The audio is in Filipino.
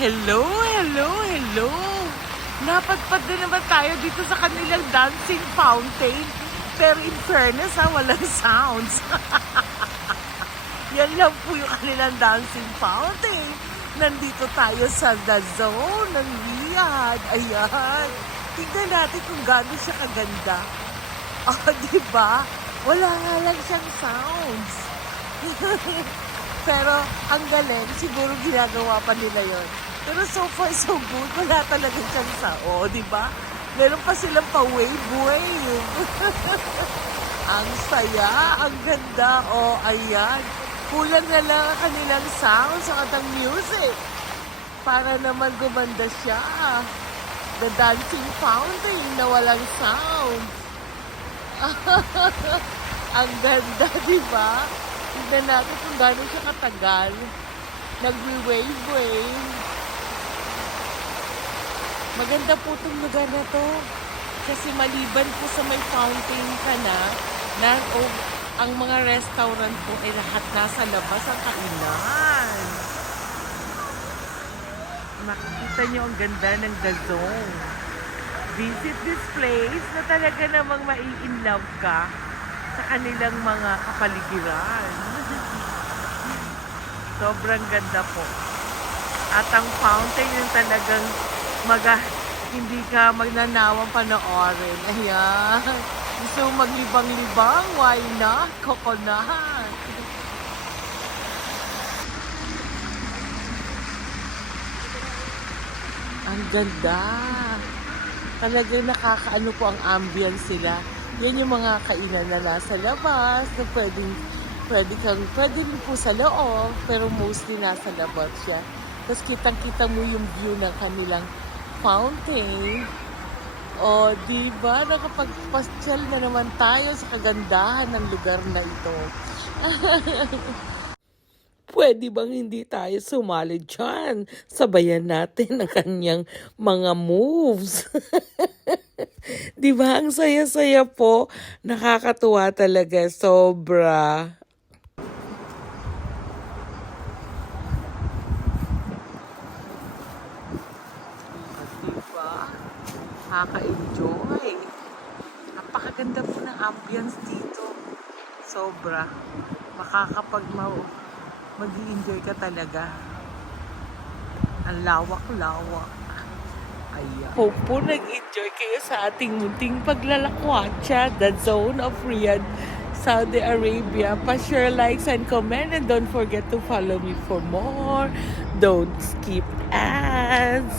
Hello, hello, hello! Napadpad na naman tayo dito sa kanilang dancing fountain. Pero in fairness walang sounds. Yan lang po yung kanilang dancing fountain. Nandito tayo sa The Zone ng Riyadh. Ayan. Tignan natin kung gaano siya kaganda. Diba? Wala nga lang siyang sounds. Pero ang galing, siguro ginagawa pa nila yon. Pero so far so good, wala talaga siyang sound. Diba? Meron pa silang pa-wave-wave. Ang saya, ang ganda. Ayan. Kulang na lang ang kanilang sound sa katang music. Para naman gumanda siya. The dancing fountain na walang sound. Ang ganda, di ba? Tignan natin kung gano'n siya katagal. Nagwe-wave-wave. Maganda po itong lugar na to. Kasi maliban po sa may fountain ka na ang mga restaurant po ay lahat nasa labas ang kainan. Makikita nyo ang ganda ng The Zone. Visit this place na talaga namang mai-inlove ka sa kanilang mga kapaligiran. Sobrang ganda po. At ang fountain yung talagang hindi ka magnanawang panoorin. Ayan. Gusto maglibang-libang, why not? Coconut. Ang ganda. Talagang nakakaano po ang ambience sila. Yan yung mga kainan na nasa labas, na pwede rin po sa loob, pero mostly nasa labas siya. Tapos kitang-kita mo yung view ng kanilang fountain. Diba? Nakapagpasyal na naman tayo sa kagandahan ng lugar na ito. Pwede bang hindi tayo sumali dyan? Sabayan natin ang kanyang mga moves. Diba? Ang saya-saya po. Nakakatuwa talaga. Sobra. Diba? Nakaka-enjoy. Napakaganda po ng ambience dito. Sobra. Mag-i-enjoy ka talaga. Ang lawak-lawak. Ayan. Hope po nag-enjoy kayo sa ating munting paglalakwatsa, The Zone of Riyadh, Saudi Arabia. Pa-share, likes, and comment. And don't forget to follow me for more. Don't skip ads.